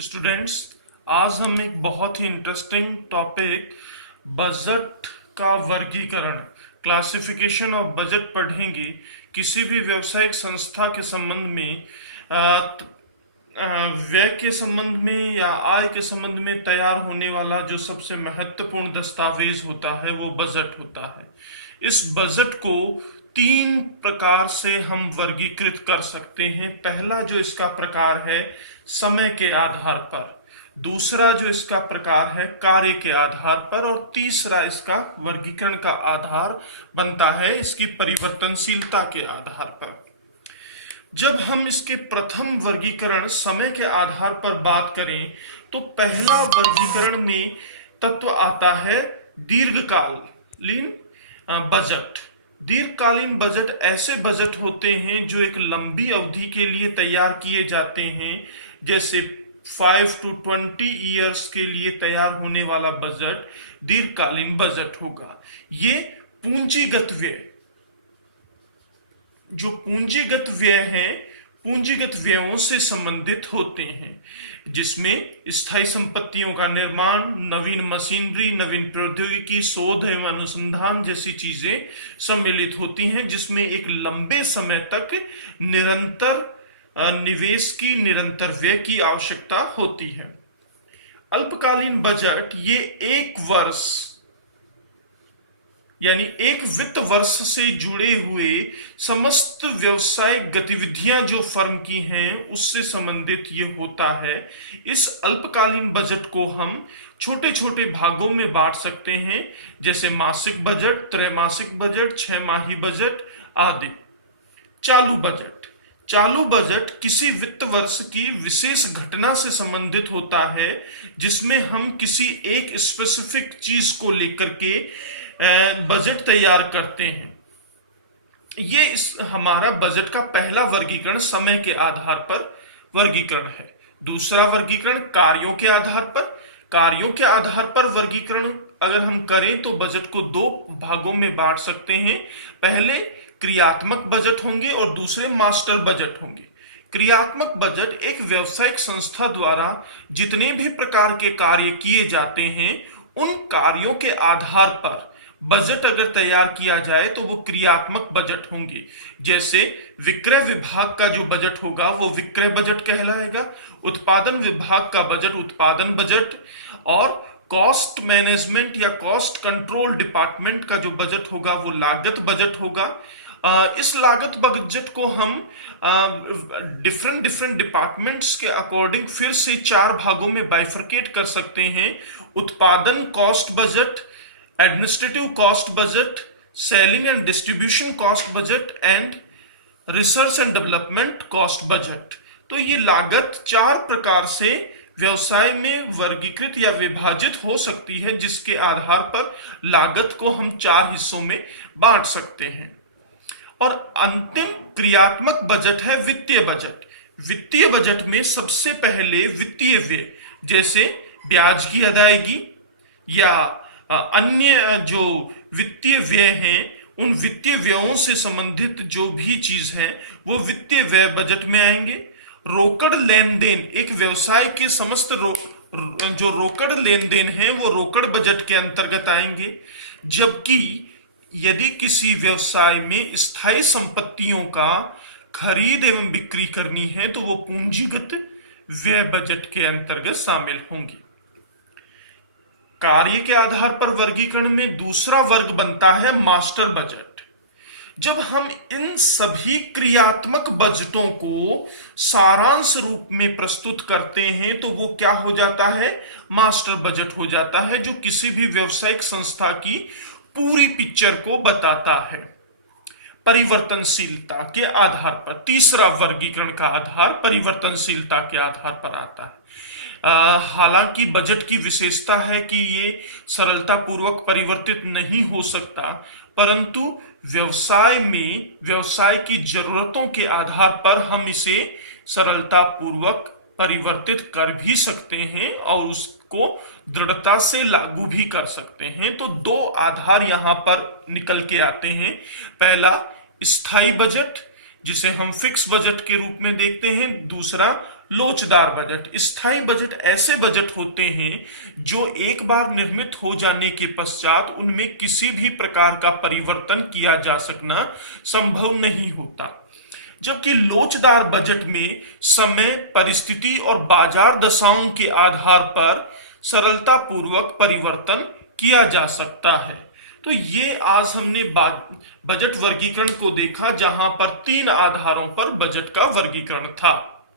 Students, आज हम एक बहुत ही इंटरेस्टिंग टॉपिक बजट का वर्गीकरण क्लासिफिकेशन ऑफ बजट पढ़ेंगे। किसी भी व्यावसायिक संस्था के संबंध में व्यय के संबंध में या आय के संबंध में तैयार होने वाला जो सबसे महत्वपूर्ण दस्तावेज होता है वो बजट होता है। इस बजट को तीन प्रकार से हम वर्गीकृत कर सकते हैं। पहला जो इसका प्रकार है समय के आधार पर, दूसरा जो इसका प्रकार है कार्य के आधार पर, और तीसरा इसका वर्गीकरण का आधार बनता है इसकी परिवर्तनशीलता के आधार पर। जब हम इसके प्रथम वर्गीकरण समय के आधार पर बात करें तो पहला वर्गीकरण में तत्व आता है दीर्घकालीन बजट। दीर्घकालीन बजट ऐसे बजट होते हैं जो एक लंबी अवधि के लिए तैयार किए जाते हैं, जैसे 5 to 20 ईयर्स के लिए तैयार होने वाला बजट दीर्घकालीन बजट होगा। ये पूंजीगत व्यय, जो पूंजीगत व्यय हैं, पूंजीगत व्ययों से संबंधित होते हैं, जिसमें स्थायी संपत्तियों का निर्माण, नवीन मशीनरी, नवीन प्रौद्योगिकी, शोध एवं अनुसंधान जैसी चीजें सम्मिलित होती हैं, जिसमें एक लंबे समय तक निरंतर निवेश की, निरंतर व्यय की आवश्यकता होती है। अल्पकालीन बजट ये एक वर्ष यानी एक वित्त वर्ष से जुड़े हुए समस्त व्यवसायिक गतिविधियां जो फर्म की हैं उससे संबंधित ये होता है। इस अल्पकालीन बजट को हम छोटे छोटे भागों में बांट सकते हैं, जैसे मासिक बजट, त्रैमासिक बजट, 6 माही बजट आदि। चालू बजट किसी वित्त वर्ष की विशेष घटना से संबंधित होता है, जिसमें हम किसी एक स्पेसिफिक चीज को लेकर के बजट तैयार करते हैं। ये हमारा बजट का पहला वर्गीकरण समय के आधार पर वर्गीकरण है। दूसरा वर्गीकरण कार्यों के आधार पर। कार्यों के आधार पर वर्गीकरण अगर हम करें तो बजट को दो भागों में बांट सकते हैं। पहले क्रियात्मक बजट होंगे और दूसरे मास्टर बजट होंगे। क्रियात्मक बजट एक व्यावसायिक संस्था द्वारा जितने भी प्रकार के कार्य किए जाते हैं उन कार्यों के आधार पर बजट अगर तैयार किया जाए तो वो क्रियात्मक बजट होंगे। जैसे विक्रय विभाग का जो बजट होगा वो विक्रय बजट कहलाएगा, उत्पादन विभाग का बजट उत्पादन बजट, और कॉस्ट मैनेजमेंट या कॉस्ट कंट्रोल डिपार्टमेंट का जो बजट होगा वो लागत बजट होगा। इस लागत बजट को हम डिफरेंट डिपार्टमेंट्स के अकॉर्डिंग फिर से 4 भागों में बाइफरकेट कर सकते हैं। उत्पादन cost budget, administrative cost budget, selling and distribution cost budget and research and development cost budget. तो ये लागत 4 प्रकार से व्यवसाय में वर्गीकृत या विभाजित हो सकती है, जिसके आधार पर लागत को हम 4 हिस्सों में बांट सकते हैं। और अंतिम क्रियात्मक बजट है वित्तीय बजट। वित्तीय बजट में सबसे पहले वित्तीय व्यय जैसे ब्याज की अदायगी या अन्य जो वित्तीय व्यय हैं, उन वित्तीय व्ययों से संबंधित जो भी चीज है वो वित्तीय व्यय बजट में आएंगे। रोकड़ लेन देन, एक व्यवसाय के समस्त जो रोकड़ लेन देन है वो रोकड़ बजट के अंतर्गत आएंगे। जबकि यदि किसी व्यवसाय में स्थायी संपत्तियों का खरीद एवं बिक्री करनी है तो वो पूंजीगत व्यय बजट के अंतर्गत शामिल होंगे। कार्य के आधार पर वर्गीकरण में दूसरा वर्ग बनता है मास्टर बजट। जब हम इन सभी क्रियात्मक बजटों को सारांश रूप में प्रस्तुत करते हैं तो वो क्या हो जाता है, मास्टर बजट हो जाता है, जो किसी भी व्यावसायिक संस्था की पूरी पिक्चर को बताता है। परिवर्तनशीलता के आधार पर तीसरा वर्गीकरण का आधार परिवर्तनशीलता के आधार पर आता है। हालांकि बजट की विशेषता है कि ये सरलता पूर्वक परिवर्तित नहीं हो सकता, परंतु व्यवसाय में व्यवसाय की जरूरतों के आधार पर हम इसे सरलता पूर्वक परिवर्तित कर भी सकते हैं और उसको दृढ़ता से लागू भी कर सकते हैं। तो 2 आधार यहां पर निकल के आते हैं। पहला स्थायी बजट, जिसे हम फिक्स बजट के रूप में देखते हैं। दूसरा लोचदार बजट। स्थायी बजट ऐसे बजट होते हैं जो एक बार निर्मित हो जाने के पश्चात उनमें किसी भी प्रकार का परिवर्तन किया जा सकना संभव नहीं होता, जबकि लोचदार बजट में समय, परिस्थिति और बाजार दशाओं के आधार पर सरलता पूर्वक परिवर्तन किया जा सकता है। तो ये आज हमने बजट वर्गीकरण को देखा, जहां पर 3 आधारों पर बजट का वर्गीकरण था।